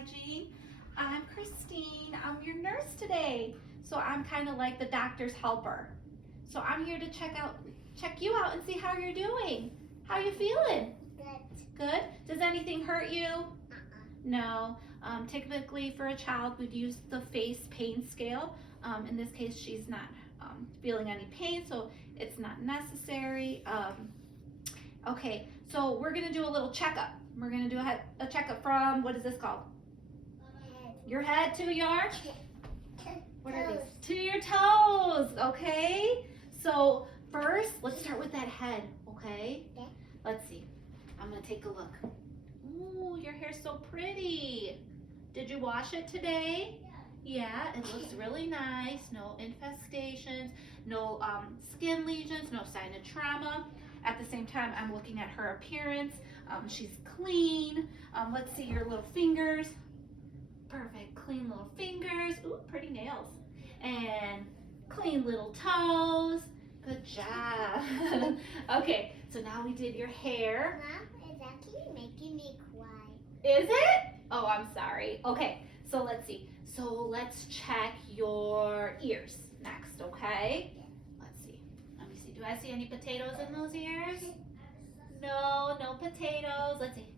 Hygiene. I'm Christine. I'm your nurse today. So I'm kind of like the doctor's helper. So I'm here to check you out and see how you're doing. How you feeling? Good. Good? Does anything hurt you? Uh-uh. No. Typically for a child, we'd use the face pain scale. In this case, she's not feeling any pain, so it's not necessary. Okay, so we're gonna do a little checkup. We're gonna do a checkup from, what is this called? Head. Your head to your, what are Toes. these? To your toes, okay? So first, let's start with that head, okay? Okay. Let's see. I'm gonna take a look. Ooh, your hair's so pretty. Did you wash it today? Yeah, it looks really nice. No infestations, no skin lesions, no sign of trauma. At the same time, I'm looking at her appearance. She's clean. Let's see your little fingers. Perfect, clean little fingers. Ooh, pretty nails. And clean little toes. Good job. Okay, so now we did your hair. Mom is actually making me cry. Is it? Oh, I'm sorry. Okay, so let's see. So let's check your ears next, okay? Let's see. Let me see. Do I see any potatoes in those ears? No, no potatoes. Let's see.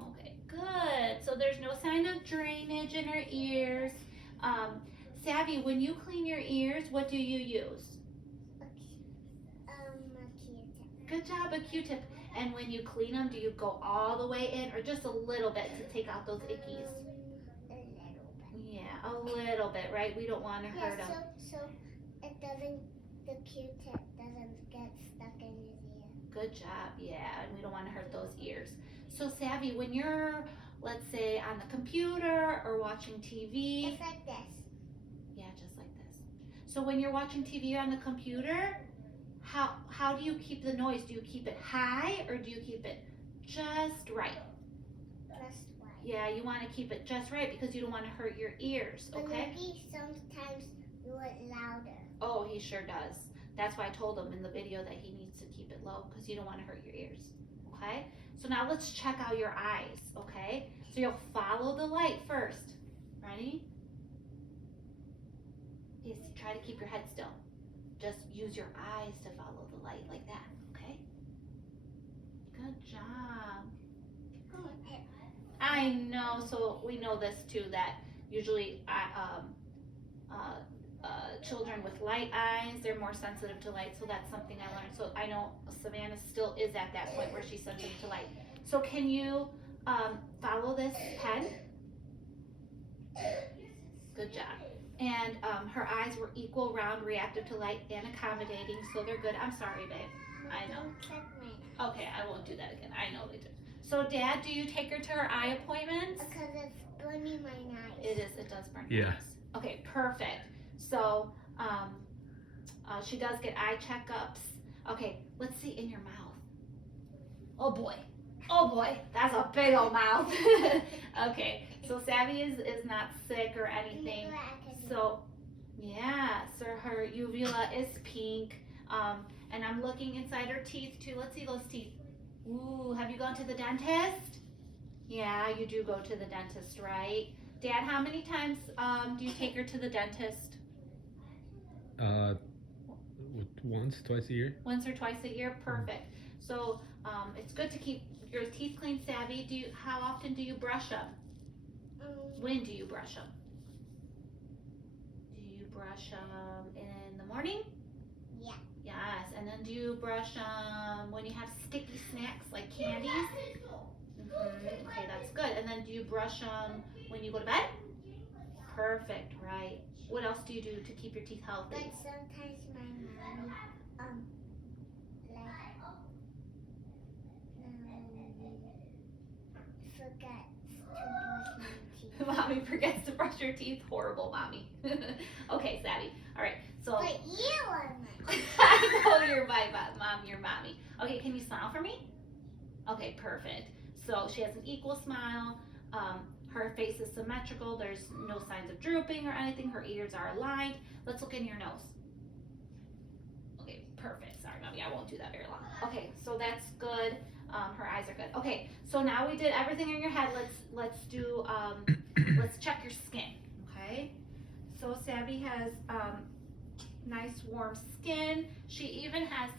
Okay, good. So there's no sign of drainage in her ears. Savvy, when you clean your ears, what do you use? A Q-tip. Good job, a Q-tip. And when you clean them, do you go all the way in or just a little bit to take out those ickies? A little bit. Yeah, a little bit, right? We don't want to hurt them. So it doesn't, the Q-tip doesn't get stuck in his ear. Good job, yeah, and we don't want to hurt those ears. So Savvy, when you're, let's say, on the computer or watching TV, It's like this. yeah, just like this. So when you're watching TV on the computer, how do you keep the noise? Do you keep it high or do you keep it just right? Just right. Yeah, you want to keep it just right because you don't want to hurt your ears, But okay? maybe sometimes do it louder. Oh, he sure does. That's why I told him in the video that he needs to keep it low because you don't want to hurt your ears, okay? So now let's check out your eyes, okay? So you'll follow the light first. Ready? Yes, try to keep your head still. Just use your eyes to follow the light like that, okay? Good job. Good. I know, so we know this too, that usually children with light eyes, they're more sensitive to light, so that's something I learned. So I know Savannah still is at that point where she's sensitive to light. So can you follow this pen? Good job. And her eyes were equal, round, reactive to light, and accommodating, so they're good. I'm sorry, babe. I know. Don't check mine. Okay, I won't do that again. I know they do. So, Dad, do you take her to her eye appointments? Because it's burning my eyes. It is. It does burn. Yeah. Your eyes. Okay, perfect. So, she does get eye checkups. Okay, let's see in your mouth. Oh boy. Oh boy, that's a big old mouth. Okay, so Savvy is not sick or anything. So, yeah, so her uvula is pink. And I'm looking inside her teeth too. Let's see those teeth. Ooh, have you gone to the dentist? Yeah, you do go to the dentist, right? Dad, how many times do you take her to the dentist? Once, twice a year. Once or twice a year? Perfect. So it's good to keep your teeth clean, Savvy. How often do you brush them? When do you brush them? Do you brush them in the morning? Yeah. Yes. And then do you brush them when you have sticky snacks like candies? Okay, that's good. And then do you brush them when you go to bed? Perfect, right. What else do you do to keep your teeth healthy? But sometimes my mommy, forgets to brush my teeth. Mommy forgets to brush your teeth. Horrible mommy. Okay, Savvy. All right, so. But you are my I know you're my mom, your mommy. Okay, can you smile for me? Okay, perfect. So she has an equal smile. Her face is symmetrical. There's no signs of drooping or anything. Her ears are aligned. Let's look in your nose. Okay, perfect. Sorry, mommy, I won't do that very long. Okay, so that's good. her eyes are good. Okay, so now we did everything in your head. Let's do let's check your skin. Okay, so Savvy has nice warm skin. She even has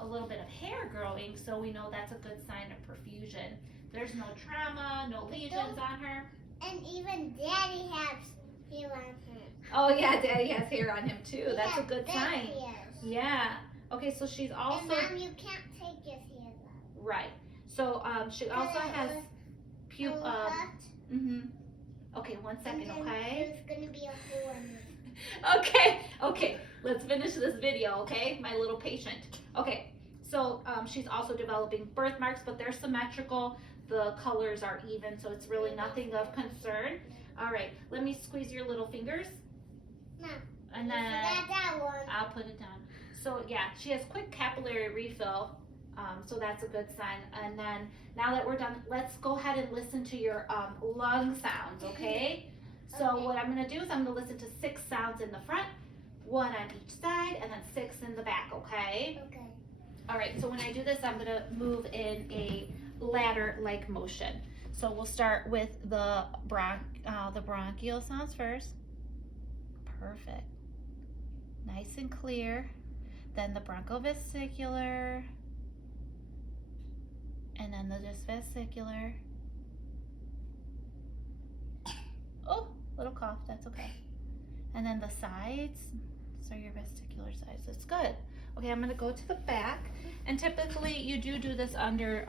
a little bit of hair growing, so we know that's a good sign of perfusion. There's no trauma, no lesions on her. And even Daddy has hair on him. Oh yeah, Daddy has hair on him too. That's a good big sign. hairs. Yeah. Okay, so she's also And Mom, you can't take his hair though. right. So she also has Okay, 1 second, okay? There's gonna be a hole in it. Okay. Let's finish this video, okay? My little patient. Okay. So she's also developing birthmarks, but they're symmetrical. The colors are even, so it's really nothing of concern. All right, let me squeeze your little fingers. No. And then that one. I'll put it down. So yeah, she has quick capillary refill, so that's a good sign. And then now that we're done, let's go ahead and listen to your lung sounds, okay? So Okay. what I'm gonna do is I'm gonna listen to 6 sounds in the front, 1 on each side, and then 6 in the back, okay? Okay. All right, so when I do this, I'm gonna move in a ladder-like motion. So we'll start with the bronchial sounds first. Perfect. Nice and clear. Then the bronchovesicular. And then the just vesicular. Oh, little cough, that's okay. And then the sides. So your vestibular sides, that's good. Okay, I'm gonna go to the back. And typically you do this under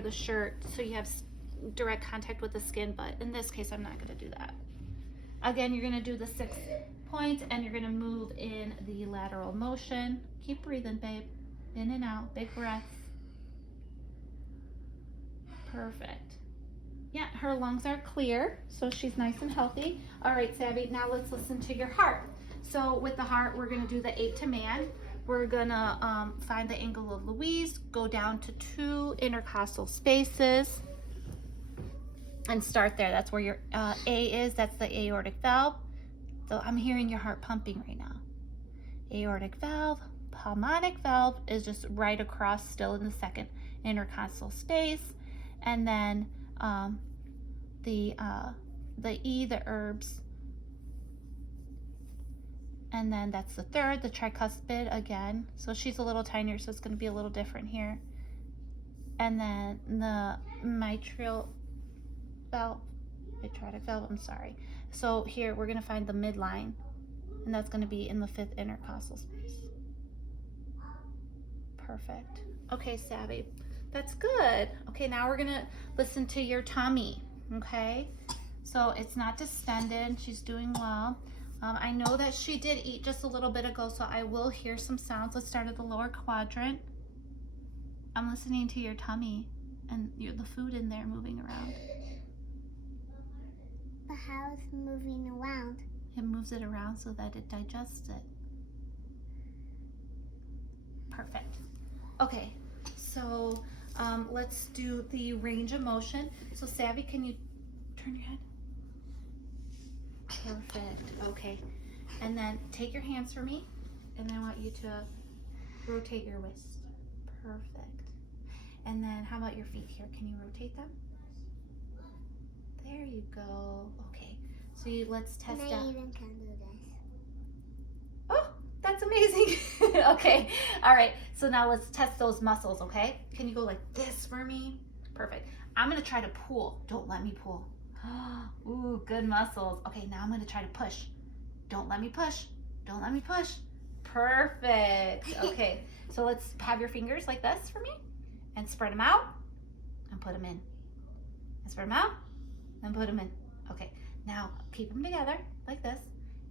the shirt so you have direct contact with the skin, but in this case I'm not gonna do that. Again, you're gonna do the 6 points and you're gonna move in the lateral motion. Keep breathing, babe. In and out, big breaths. Perfect. Yeah, her lungs are clear, so she's nice and healthy. All right, Savvy, now let's listen to your heart. So with the heart, we're gonna do the 8 to man. We're gonna find the angle of Louise, go down to 2 intercostal spaces, and start there. That's where your A is, that's the aortic valve. So I'm hearing your heart pumping right now. Aortic valve, pulmonic valve is just right across, still in the 2nd intercostal space. And then the E, the herbs. And then that's the 3rd, the tricuspid again. So she's a little tinier, so it's gonna be a little different here. And then the mitral valve, aortic valve, I'm sorry. So here we're gonna find the midline, and that's gonna be in the 5th intercostal space. Perfect. Okay, Savvy, that's good. Okay, now we're gonna listen to your tummy, okay? So it's not distended, she's doing well. I know that she did eat just a little bit ago, so I will hear some sounds. Let's start at the lower quadrant. I'm listening to your tummy and the food in there moving around. But how is moving around? It moves it around so that it digests it. Perfect. Okay, so let's do the range of motion. So Savvy, can you turn your head? Perfect. Okay. And then take your hands for me, and I want you to rotate your wrist. Perfect. And then how about your feet here? Can you rotate them? There you go. Okay. So let's test And I out. even can do this. Oh, that's amazing. Okay. All right. So now let's test those muscles, okay? Can you go like this for me? Perfect. I'm going to try to pull. Don't let me pull. Ooh, good muscles. Okay, now I'm going to try to push. Don't let me push. Don't let me push. Perfect. Okay. So let's have your fingers like this for me and spread them out and put them in. And spread them out and put them in. Okay. Now keep them together like this.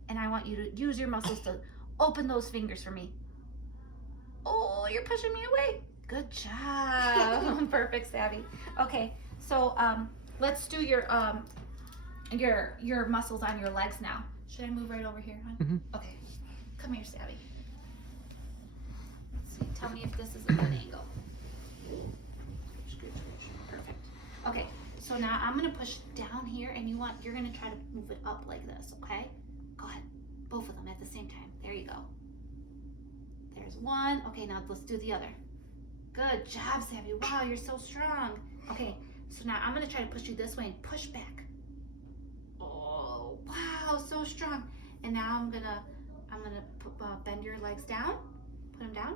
And I want you to use your muscles to open those fingers for me. Oh, you're pushing me away. Good job. Perfect, Savvy. Okay, so let's do your muscles on your legs now. Should I move right over here, hon? Mm-hmm. Okay. Come here, Savvy. Let's see. Tell me if this is a good angle. Perfect. Okay. So now I'm gonna push down here, and you're gonna try to move it up like this. Okay. Go ahead. Both of them at the same time. There you go. There's one. Okay, now let's do the other. Good job, Savvy. Wow, you're so strong. Okay, so now I'm gonna try to push you this way and push back. Oh, wow, so strong. And now I'm gonna bend your legs down. Put them down.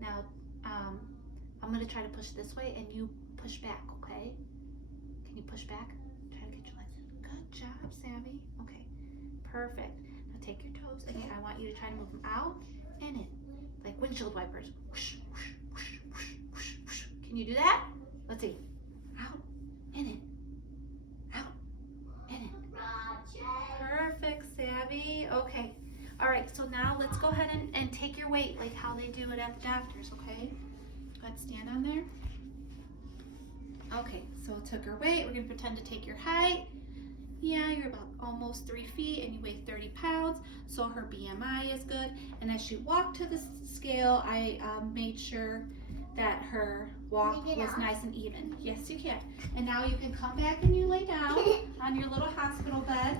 Now, I'm gonna try to push this way and you push back, okay? Can you push back? Try to get your legs in. Good job, Savvy. Okay, perfect. Now take your toes. Again, I want you to try to move them out and in, like windshield wipers. Whoosh, whoosh, whoosh, whoosh, whoosh, whoosh. Can you do that? Let's see. Out and in. Out and in. Perfect, Savvy. Okay. All right, so now let's go ahead and take your weight like how they do it at the doctor's, okay? Go ahead, stand on there. Okay, so took her weight. We're gonna pretend to take your height. Yeah, you're about almost 3 feet and you weigh 30 pounds, so her BMI is good. And as she walked to the scale, I made sure that her walk was nice and even. Yes, you can. And now you can come back and you lay down on your little hospital bed.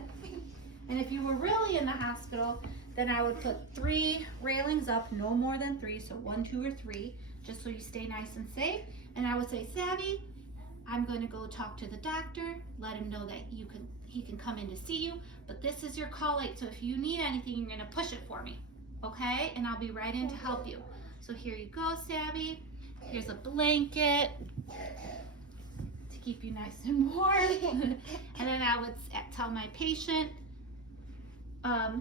And if you were really in the hospital, then I would put 3 railings up, no more than 3, so 1, 2, or 3, just so you stay nice and safe. And I would say, Savvy, I'm going to go talk to the doctor, let him know that he can come in to see you, but this is your call light, so if you need anything, you're going to push it for me, okay? And I'll be right in to help you. So here you go, Savvy. Here's a blanket to keep you nice and warm. And then I would tell my patient,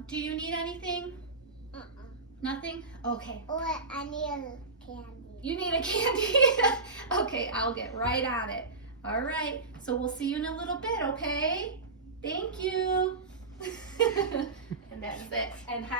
do you need anything? Nothing? Okay. Or I need a candy. You need a candy? Okay, I'll get right on it. All right, so we'll see you in a little bit, okay? Thank you. And that's it. And hi.